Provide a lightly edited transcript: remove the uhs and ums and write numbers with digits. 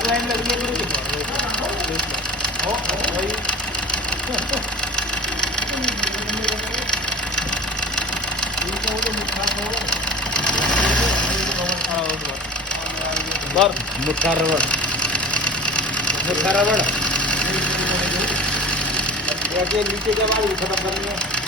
Pipeline लगी है बर मुठा रबड़ नीचे के बाद खत्म करनी है।